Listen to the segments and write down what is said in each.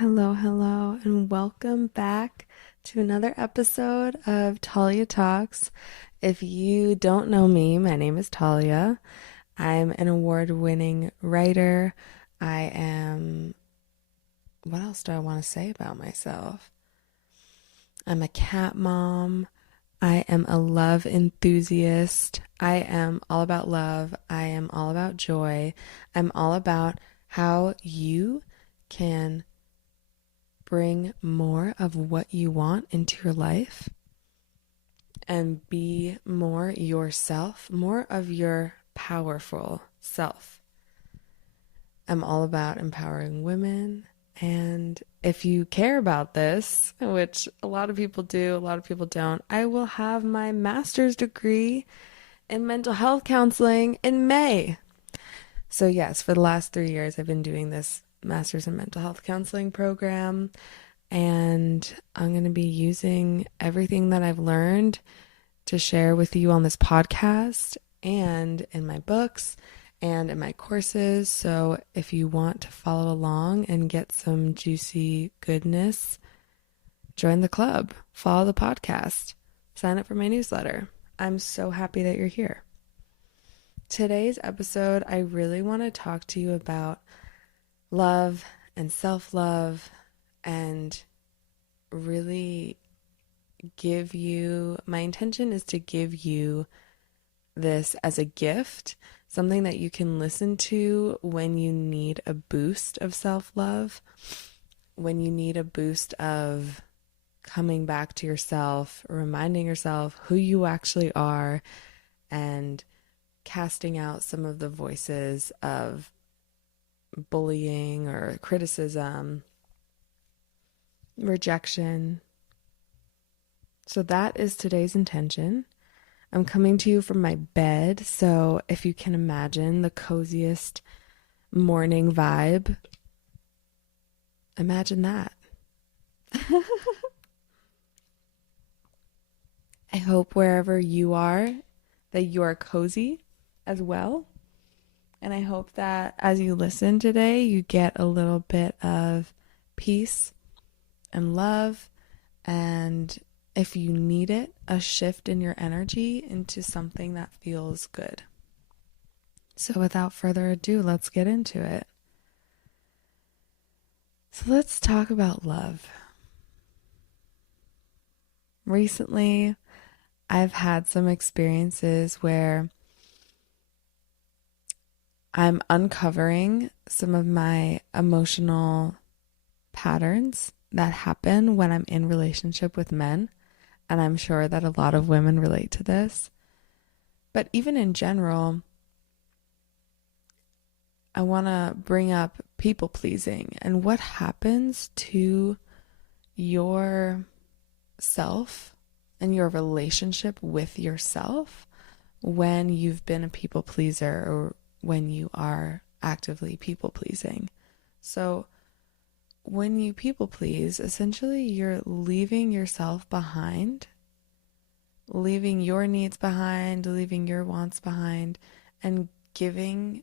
Hello, and welcome back to another episode of Talia Talks. If you don't know me, my name is Talia. I'm an award-winning writer. What else do I want to say about myself? I'm a cat mom. I am a love enthusiast. I am all about love. I am all about joy. I'm all about how you can bring more of what you want into your life and be more yourself, more of your powerful self. I'm all about empowering women. And if you care about this, which a lot of people do, a lot of people don't, I will have my master's degree in mental health counseling in May. So, yes, for the last 3 years, I've been doing this master's in mental health counseling program. And I'm going to be using everything that I've learned to share with you on this podcast and in my books and in my courses. So if you want to follow along and get some juicy goodness, join the club, follow the podcast, sign up for my newsletter. I'm so happy that you're here. Today's episode, I really want to talk to you about love and self-love and really my intention is to give you this as a gift, something that you can listen to when you need a boost of self-love, when you need a boost of coming back to yourself, reminding yourself who you actually are, and casting out some of the voices of bullying or criticism, rejection. So that is today's intention. I'm coming to you from my bed, so if you can imagine the coziest morning vibe, imagine that. I hope wherever you are that you are cozy as well. And I hope that as you listen today, you get a little bit of peace and love, and if you need it, a shift in your energy into something that feels good. So without further ado, let's get into it. So let's talk about love. Recently, I've had some experiences where I'm uncovering some of my emotional patterns that happen when I'm in relationship with men. And I'm sure that a lot of women relate to this. But even in general, I want to bring up people pleasing and what happens to your self and your relationship with yourself when you've been a people pleaser or when you are actively people pleasing. So when you people please, essentially you're leaving yourself behind, leaving your needs behind, leaving your wants behind, and giving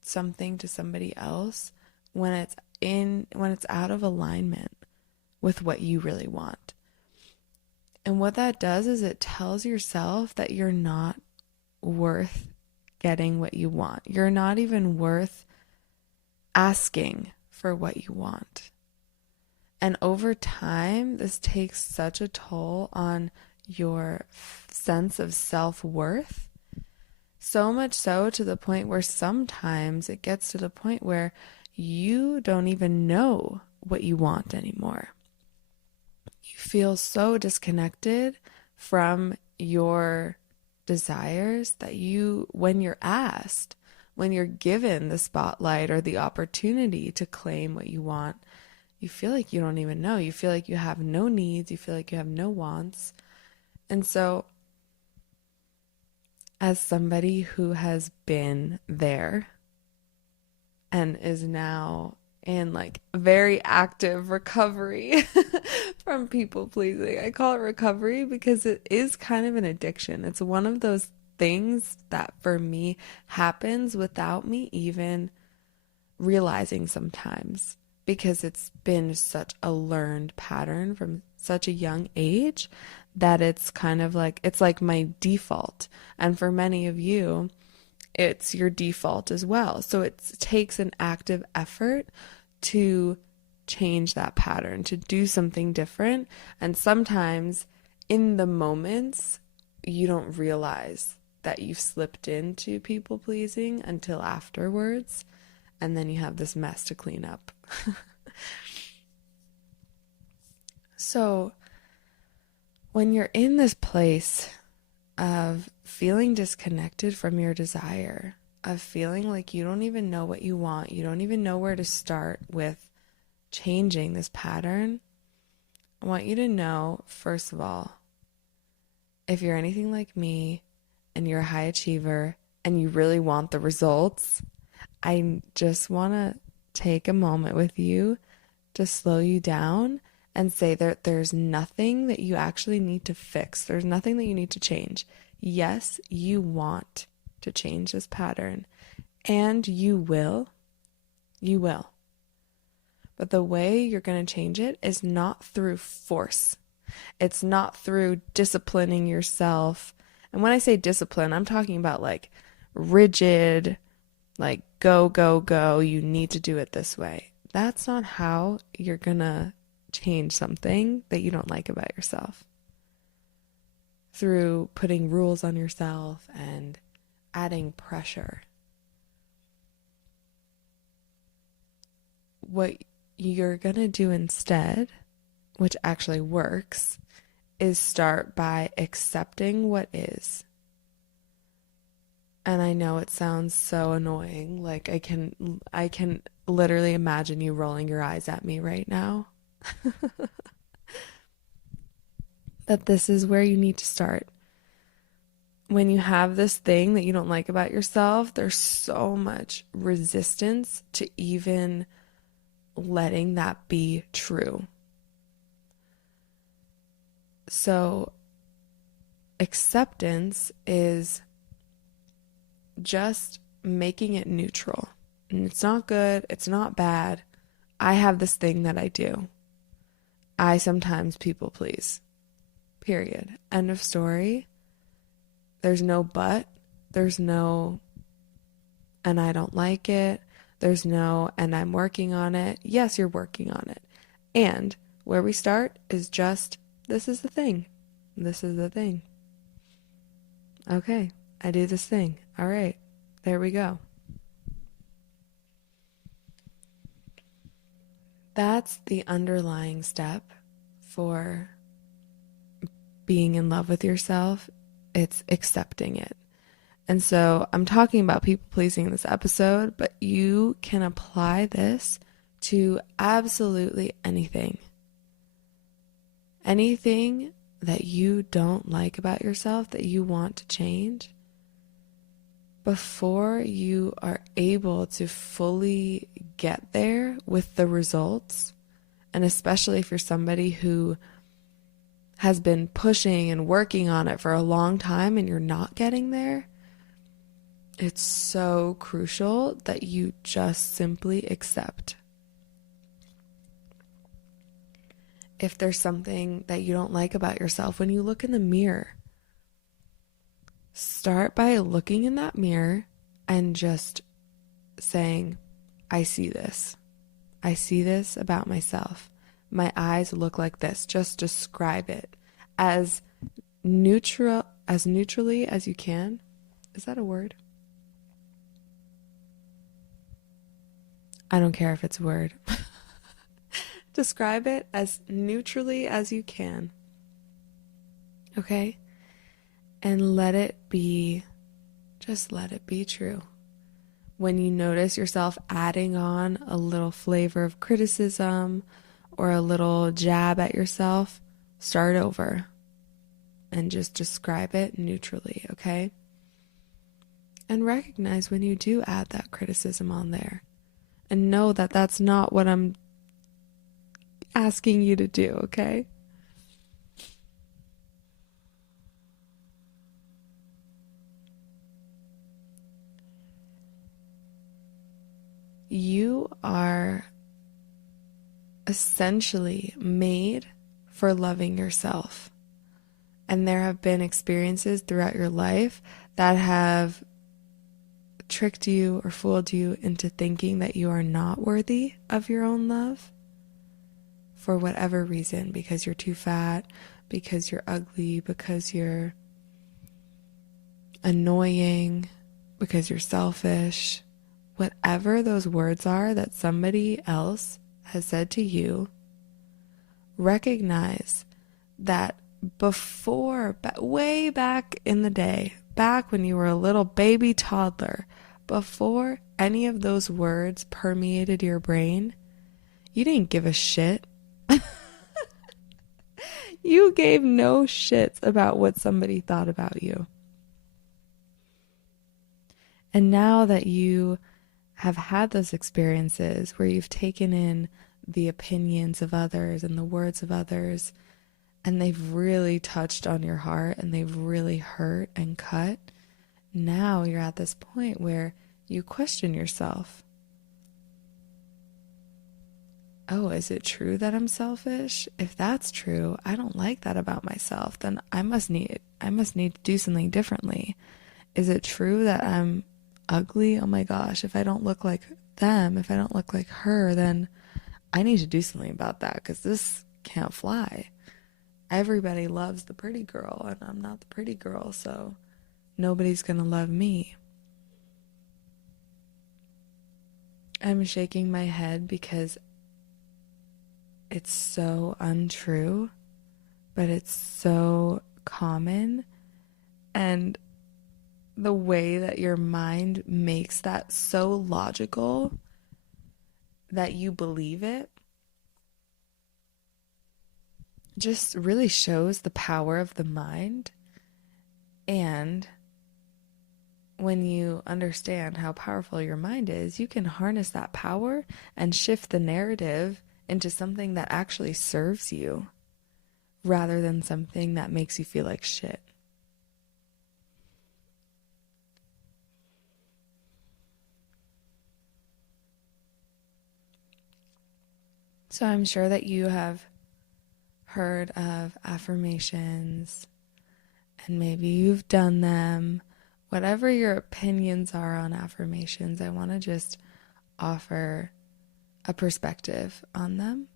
something to somebody else when it's out of alignment with what you really want. And what that does is it tells yourself that you're not worth getting what you want. You're not even worth asking for what you want. And over time, this takes such a toll on your sense of self-worth. So much so to the point where sometimes it gets to the point where you don't even know what you want anymore. You feel so disconnected from your desires that when you're asked, when you're given the spotlight or the opportunity to claim what you want, you feel like you don't even know. You feel like you have no needs. You feel like you have no wants. And so, as somebody who has been there and is now in like very active recovery from people pleasing, I call it recovery because it is kind of an addiction. It's one of those things that for me happens without me even realizing sometimes. because it's been such a learned pattern from such a young age that it's kind of like, it's like my default. And for many of you, it's your default as well. So it takes an active effort to change that pattern, to do something different. And sometimes in the moments, you don't realize that you've slipped into people pleasing until afterwards. And then you have this mess to clean up. So when you're in this place of feeling disconnected from your desire, of feeling like you don't even know what you want, you don't even know where to start with changing this pattern, I want you to know, first of all, if you're anything like me and you're a high achiever and you really want the results, I just want to take a moment with you to slow you down and say that there's nothing that you actually need to fix. There's nothing that you need to change. Yes, you want to change this pattern, and you will. You will. But the way you're going to change it is not through force. It's not through disciplining yourself. And when I say discipline, I'm talking about like rigid, like go, go, go, you need to do it this way. That's not how you're going to change something that you don't like about yourself. Through putting rules on yourself and adding pressure. What you're going to do instead, which actually works, is start by accepting what is. And I know it sounds so annoying. Like I can literally imagine you rolling your eyes at me right now. That this is where you need to start. When you have this thing that you don't like about yourself, there's so much resistance to even letting that be true. So acceptance is just making it neutral. And it's not good, it's not bad. I have this thing that I do. I sometimes people please. Period. End of story. There's no but. There's no and I don't like it. There's no and I'm working on it. Yes, you're working on it. And where we start is just this is the thing. This is the thing. Okay, I do this thing. All right, there we go. That's the underlying step for being in love with yourself. It's accepting it. And so I'm talking about people pleasing in this episode, but you can apply this to absolutely anything. Anything that you don't like about yourself that you want to change, before you are able to fully get there with the results, and especially if you're somebody who has been pushing and working on it for a long time and you're not getting there, it's so crucial that you just simply accept. If there's something that you don't like about yourself, when you look in the mirror, start by looking in that mirror and just saying, I see this. I see this about myself. My eyes look like this. Just describe it as neutrally as you can. Is that a word? I don't care if it's a word. Describe it as neutrally as you can. Okay? And let it be, just let it be true. When you notice yourself adding on a little flavor of criticism or a little jab at yourself, start over and just describe it neutrally, okay? And recognize when you do add that criticism on there. And know that that's not what I'm asking you to do, okay? You are essentially made for loving yourself. And there have been experiences throughout your life that have tricked you or fooled you into thinking that you are not worthy of your own love for whatever reason, because you're too fat, because you're ugly, because you're annoying, because you're selfish. Whatever those words are that somebody else has said to you, recognize that before, way back in the day, back when you were a little baby toddler, before any of those words permeated your brain, you didn't give a shit. You gave no shits about what somebody thought about you. And now that you have had those experiences where you've taken in the opinions of others and the words of others, and they've really touched on your heart and they've really hurt and cut, now you're at this point where you question yourself. Oh, is it true that I'm selfish? If that's true, I don't like that about myself. Then I must need to do something differently. Is it true that I'm ugly? Oh my gosh, if I don't look like them, if I don't look like her, then I need to do something about that, because this can't fly. Everybody loves the pretty girl, and I'm not the pretty girl, so nobody's gonna love me. I'm shaking my head because it's so untrue, but it's so common. And the way that your mind makes that so logical that you believe it just really shows the power of the mind. And when you understand how powerful your mind is, you can harness that power and shift the narrative into something that actually serves you rather than something that makes you feel like shit. So I'm sure that you have heard of affirmations, and maybe you've done them. Whatever your opinions are on affirmations, I want to just offer a perspective on them,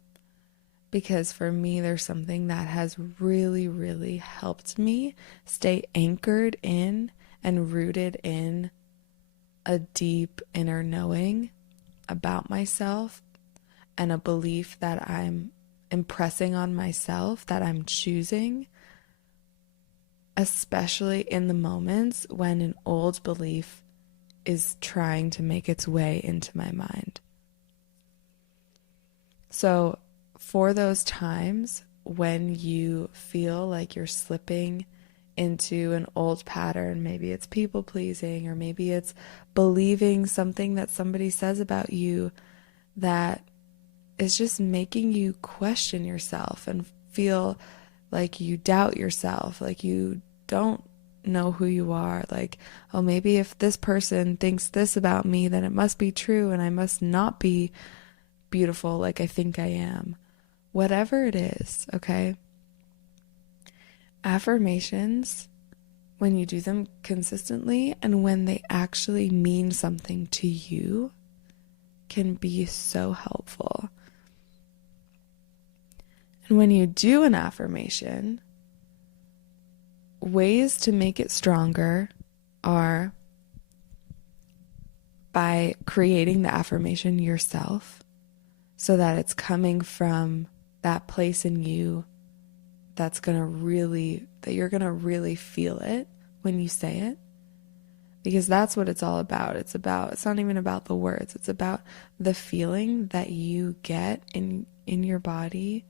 because for me, there's something that has really, really helped me stay anchored in and rooted in a deep inner knowing about myself and a belief that I'm impressing on myself, that I'm choosing, especially in the moments when an old belief is trying to make its way into my mind. So for those times when you feel like you're slipping into an old pattern, maybe it's people pleasing, or maybe it's believing something that somebody says about you that is just making you question yourself and feel like you doubt yourself, like you don't know who you are, like, oh, maybe if this person thinks this about me, then it must be true and I must not be beautiful like I think I am. Whatever it is, okay? Affirmations, when you do them consistently and when they actually mean something to you, can be so helpful. And when you do an affirmation, ways to make it stronger are by creating the affirmation yourself so that it's coming from that place in you that you're going to really feel it when you say it. Because that's what it's all about. It's not even about the words. It's about the feeling that you get in your body,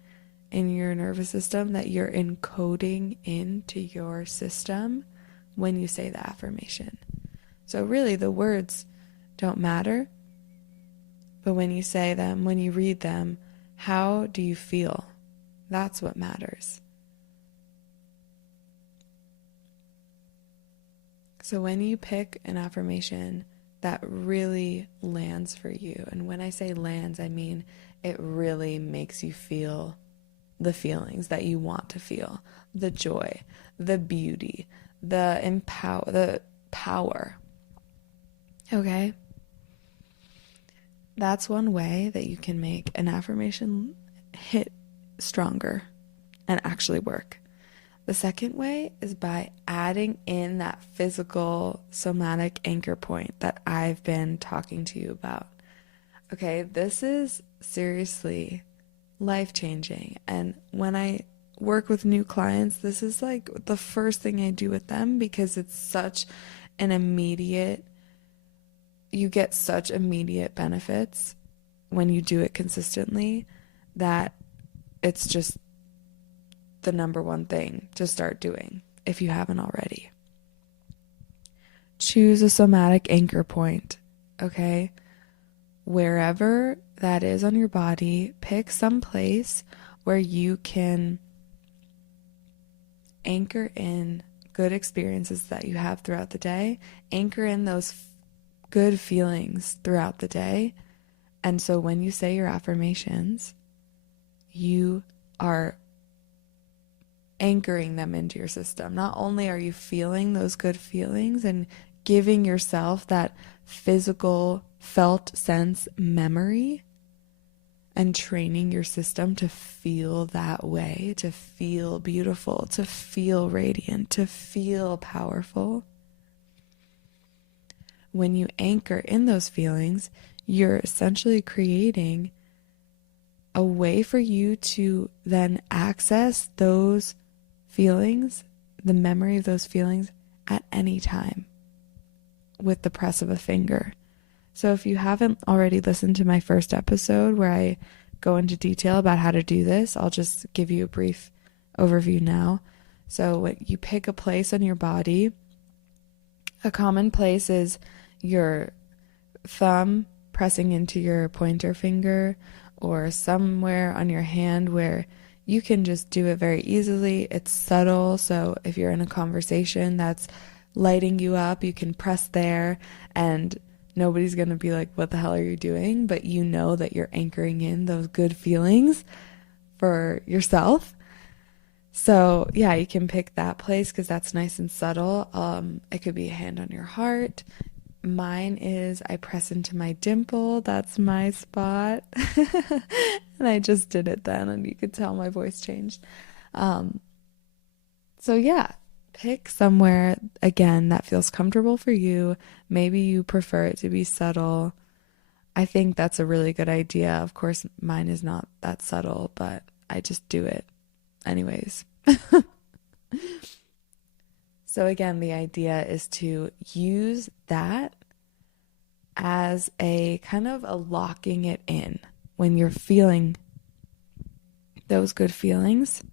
in your nervous system, that you're encoding into your system when you say the affirmation. So really the words don't matter, but when you say them, when you read them, how do you feel? That's what matters. So when you pick an affirmation that really lands for you, and when I say lands, I mean it really makes you feel the feelings that you want to feel, the joy, the beauty, the power. Okay? That's one way that you can make an affirmation hit stronger and actually work. The second way is by adding in that physical somatic anchor point that I've been talking to you about. Okay, this is seriously life-changing. And when I work with new clients, this is like the first thing I do with them because it's such an immediate, you get such immediate benefits when you do it consistently that it's just the number one thing to start doing if you haven't already. Choose a somatic anchor point, okay? Wherever that is on your body, pick some place where you can anchor in good experiences that you have throughout the day, anchor in those good feelings throughout the day. And so when you say your affirmations, you are anchoring them into your system. Not only are you feeling those good feelings and giving yourself that physical, felt sense memory and training your system to feel that way, to feel beautiful, to feel radiant, to feel powerful. When you anchor in those feelings, you're essentially creating a way for you to then access those feelings, the memory of those feelings at any time with the press of a finger. So if you haven't already listened to my first episode where I go into detail about how to do this, I'll just give you a brief overview now. So when you pick a place on your body, a common place is your thumb pressing into your pointer finger or somewhere on your hand where you can just do it very easily. It's subtle, so if you're in a conversation that's lighting you up, you can press there and nobody's going to be like, what the hell are you doing? But you know that you're anchoring in those good feelings for yourself. So yeah, you can pick that place because that's nice and subtle. It could be a hand on your heart. Mine is I press into my dimple. That's my spot. And I just did it then, and you could tell my voice changed. So yeah, pick somewhere, again, that feels comfortable for you. Maybe you prefer it to be subtle. I think that's a really good idea. Of course, mine is not that subtle, but I just do it anyways. So again, the idea is to use that as a kind of a locking it in. When you're feeling those good feelings,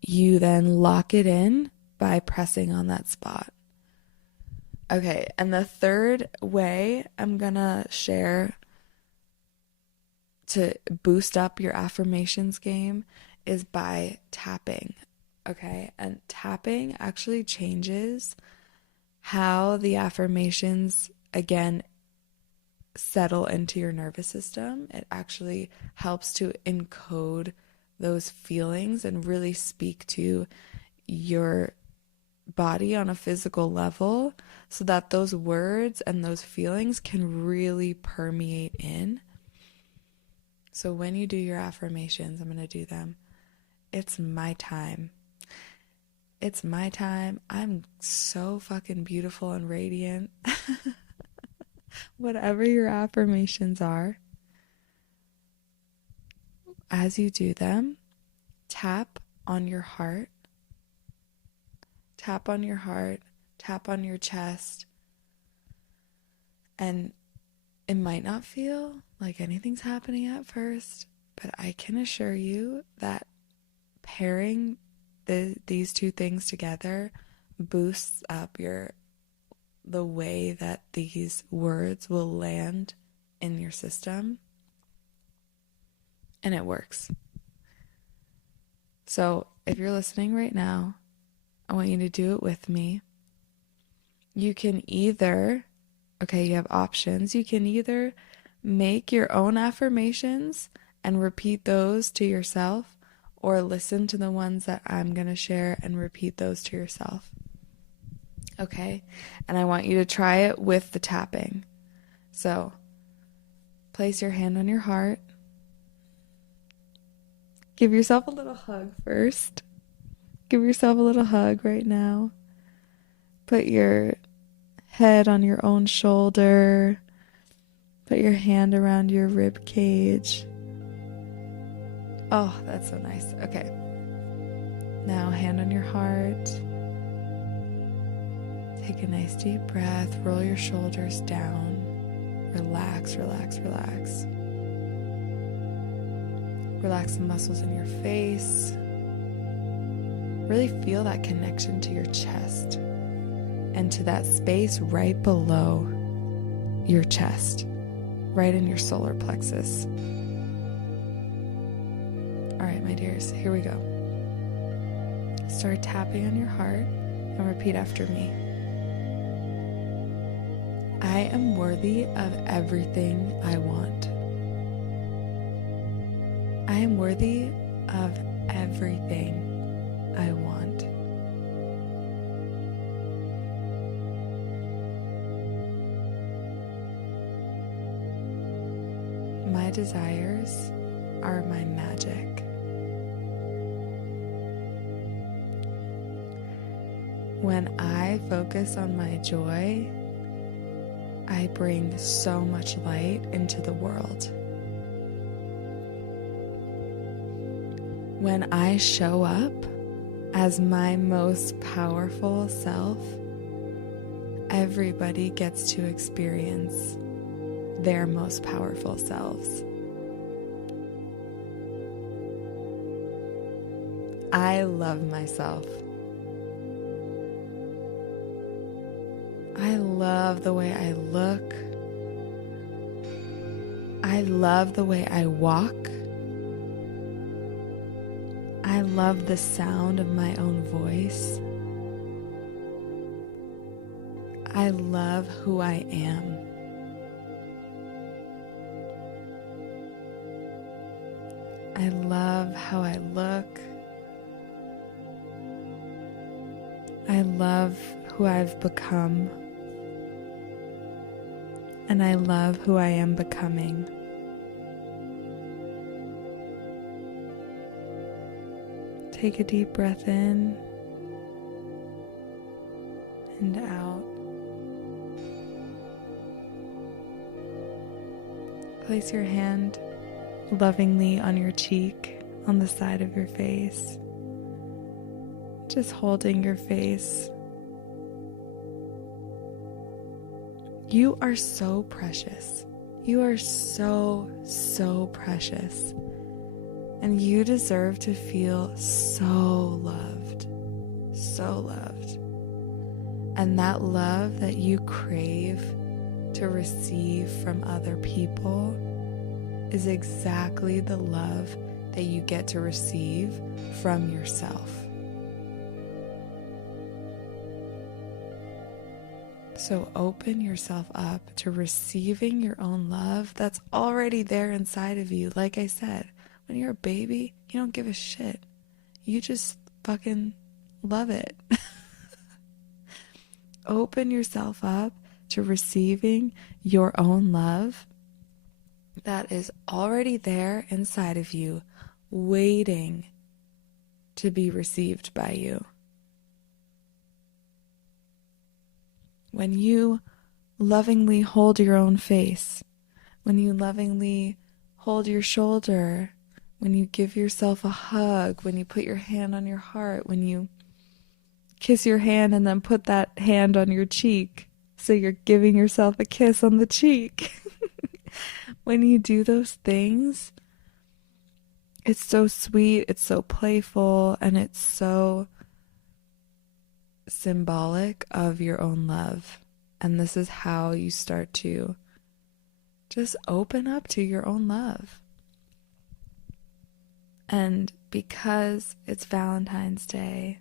you then lock it in by pressing on that spot. Okay, and the third way I'm gonna share to boost up your affirmations game is by tapping. Okay, and tapping actually changes how the affirmations, again, settle into your nervous system. It actually helps to encode those feelings and really speak to your body on a physical level so that those words and those feelings can really permeate in. So when you do your affirmations, I'm going to do them. It's my time. It's my time. I'm so fucking beautiful and radiant. Whatever your affirmations are, as you do them, tap on your heart. Tap on your heart. Tap on your chest. And it might not feel like anything's happening at first, but I can assure you that pairing these two things together boosts up the way that these words will land in your system, and it works. So if you're listening right now, I want you to do it with me. You can either, okay, you have options. You can either make your own affirmations and repeat those to yourself, or listen to the ones that I'm going to share and repeat those to yourself. Okay? And I want you to try it with the tapping. So, place your hand on your heart. Give yourself a little hug first. Give yourself a little hug right now. Put your head on your own shoulder. Put your hand around your rib cage. Oh, that's so nice. Okay. Now, hand on your heart. Take a nice deep breath. Roll your shoulders down. Relax, relax, relax. Relax the muscles in your face. Really feel that connection to your chest and to that space right below your chest, right in your solar plexus. All right, my dears, here we go. Start tapping on your heart and repeat after me. I am worthy of everything I want. I am worthy of everything I want. My desires are my magic. When I focus on my joy, I bring so much light into the world. When I show up as my most powerful self, everybody gets to experience their most powerful selves. I love myself. I love the way I look. I love the way I walk. I love the sound of my own voice. I love who I am. I love how I look. I love who I've become. And I love who I am becoming. Take a deep breath in and out. Place your hand lovingly on your cheek, on the side of your face, just holding your face. You are so precious. You are so, so precious. And you deserve to feel so loved, so loved. And that love that you crave to receive from other people is exactly the love that you get to receive from yourself. So open yourself up to receiving your own love that's already there inside of you. Like I said, when you're a baby, you don't give a shit. You just fucking love it. Open yourself up to receiving your own love that is already there inside of you, waiting to be received by you. When you lovingly hold your own face, when you lovingly hold your shoulder, when you give yourself a hug, when you put your hand on your heart, when you kiss your hand and then put that hand on your cheek, so you're giving yourself a kiss on the cheek. When you do those things, it's so sweet, it's so playful, and it's so symbolic of your own love. And this is how you start to just open up to your own love. And because it's Valentine's Day,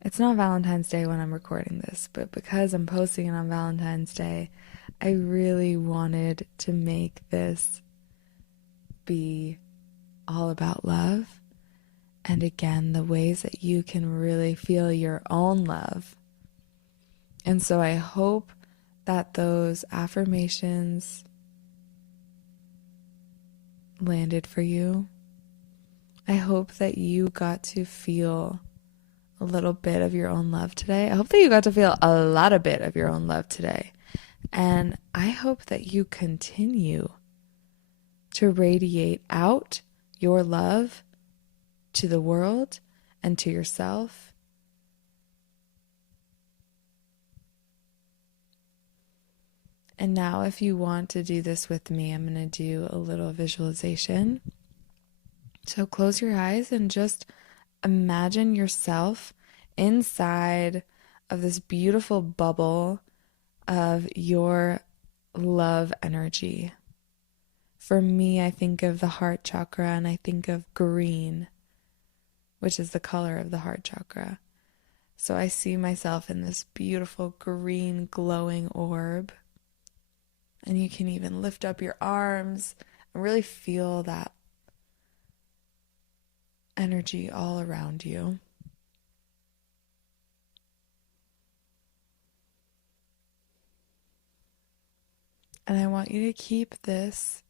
it's not Valentine's Day when I'm recording this, but because I'm posting it on Valentine's Day, I really wanted to make this be all about love. And again, the ways that you can really feel your own love. And so I hope that those affirmations landed for you. I hope that you got to feel a little bit of your own love today. I hope that you got to feel a lot of bit of your own love today. And I hope that you continue to radiate out your love to the world and to yourself. And now, if you want to do this with me, I'm going to do a little visualization. So close your eyes and just imagine yourself inside of this beautiful bubble of your love energy. For me, I think of the heart chakra and I think of green, which is the color of the heart chakra. So I see myself in this beautiful green glowing orb. And you can even lift up your arms and really feel that energy all around you. And I want you to keep this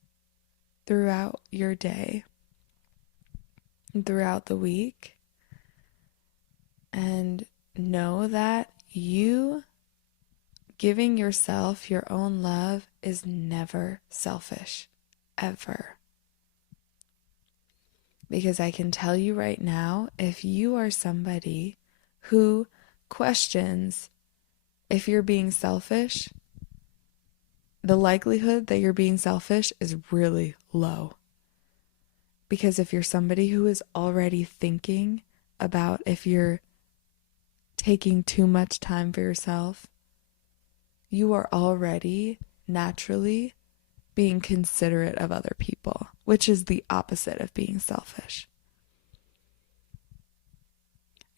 throughout your day and throughout the week. And know that you giving yourself your own love is never selfish, ever. Because I can tell you right now, if you are somebody who questions if you're being selfish, the likelihood that you're being selfish is really low. Because if you're somebody who is already thinking about if you're taking too much time for yourself, you are already naturally being considerate of other people, which is the opposite of being selfish.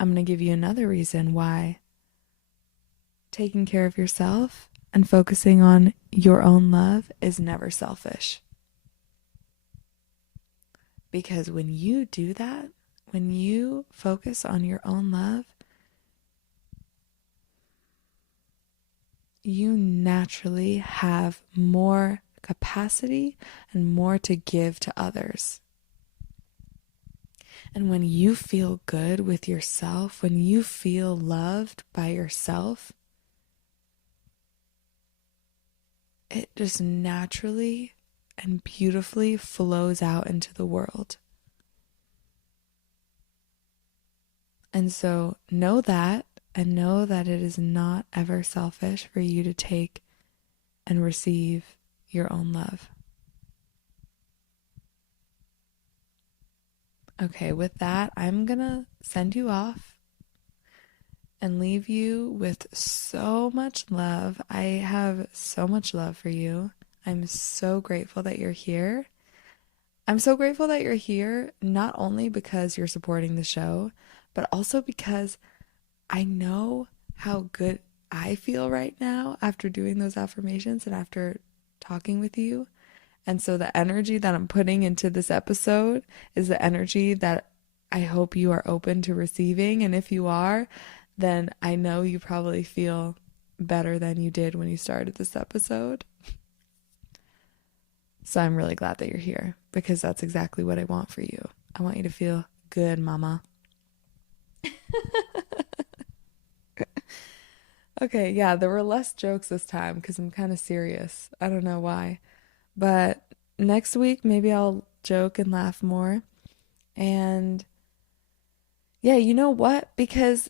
I'm going to give you another reason why taking care of yourself and focusing on your own love is never selfish. Because when you do that, when you focus on your own love, you naturally have more capacity and more to give to others. And when you feel good with yourself, when you feel loved by yourself, it just naturally and beautifully flows out into the world. And so know that, and know that it is not ever selfish for you to take and receive your own love. Okay, with that, I'm gonna send you off and leave you with so much love. I have so much love for you. I'm so grateful that you're here. I'm so grateful that you're here, not only because you're supporting the show, but also because I know how good I feel right now after doing those affirmations and after talking with you. And so the energy that I'm putting into this episode is the energy that I hope you are open to receiving. And if you are, then I know you probably feel better than you did when you started this episode. So I'm really glad that you're here, because that's exactly what I want for you. I want you to feel good, mama. Okay, yeah, there were less jokes this time because I'm kind of serious. I don't know why. But next week, maybe I'll joke and laugh more. And yeah, you know what? Because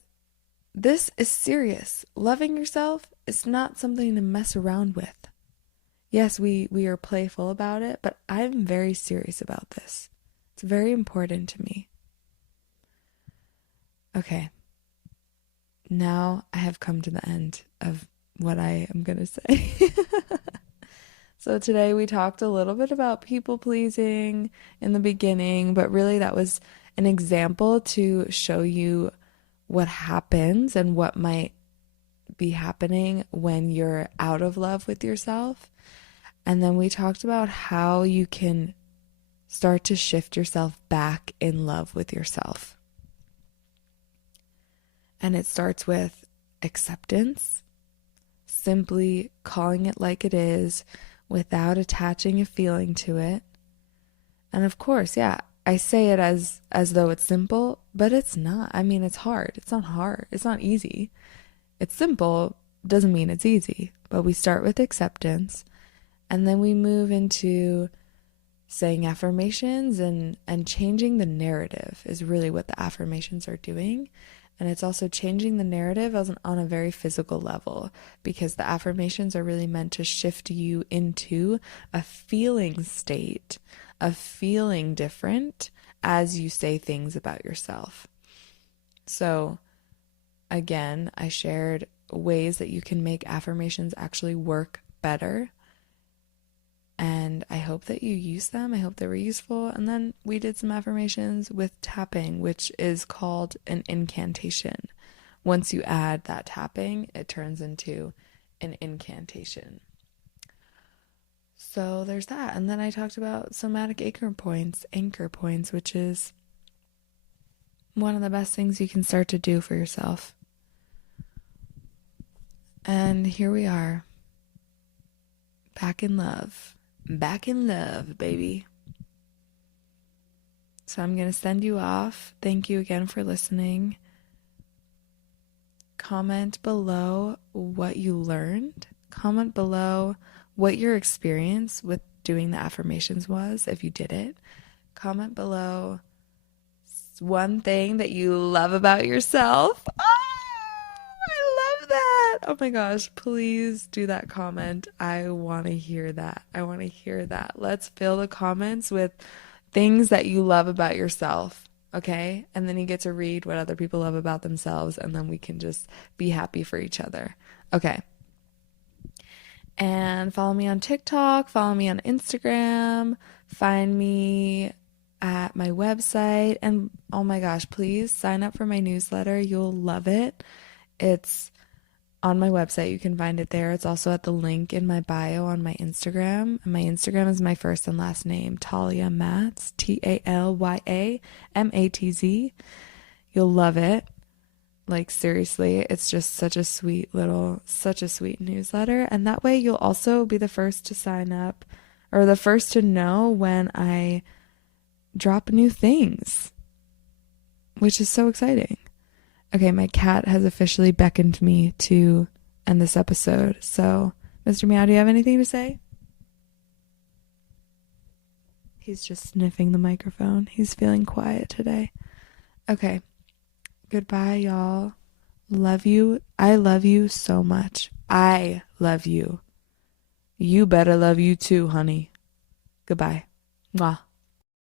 this is serious. Loving yourself is not something to mess around with. Yes, we are playful about it, but I'm very serious about this. It's very important to me. Okay. Now I have come to the end of what I am going to say. So today we talked a little bit about people pleasing in the beginning, but really that was an example to show you what happens and what might be happening when you're out of love with yourself. And then we talked about how you can start to shift yourself back in love with yourself. And it starts with acceptance, simply calling it like it is without attaching a feeling to it. And of course, yeah, I say it as though it's simple, but it's not. I mean, it's hard. It's not hard. It's not easy. It's simple, doesn't mean it's easy. But we start with acceptance, and then we move into saying affirmations, and changing the narrative is really what the affirmations are doing. And it's also changing the narrative on a very physical level, because the affirmations are really meant to shift you into a feeling state of feeling different as you say things about yourself. So again, I shared ways that you can make affirmations actually work better. And I hope that you use them. I hope they were useful. And then we did some affirmations with tapping, which is called an incantation. Once you add that tapping, it turns into an incantation. So there's that. And then I talked about somatic anchor points, which is one of the best things you can start to do for yourself. And here we are. Back in love, baby. So I'm going to send you off. Thank you again for listening. Comment below what you learned. Comment below what your experience with doing the affirmations was, if you did it. Comment below one thing that you love about yourself. I love that. Oh my gosh, please do that comment. I want to hear that. Let's fill the comments with things that you love about yourself, okay? And then you get to read what other people love about themselves, and then we can just be happy for each other. Okay. And follow me on TikTok, follow me on Instagram, find me at my website, and oh my gosh, please sign up for my newsletter. You'll love it. It's on my website. You can find it there. It's also at the link in my bio on my Instagram. And my Instagram is my first and last name, Talia Matz, TALYAMATZ. You'll love it. Like, seriously, it's just such a sweet newsletter. And that way you'll also be the first to sign up, or the first to know when I drop new things, which is so exciting. Okay, my cat has officially beckoned me to end this episode. So, Mr. Meow, do you have anything to say? He's just sniffing the microphone. He's feeling quiet today. Okay. Goodbye, y'all. Love you. I love you so much. I love you. You better love you too, honey. Goodbye. Mwah.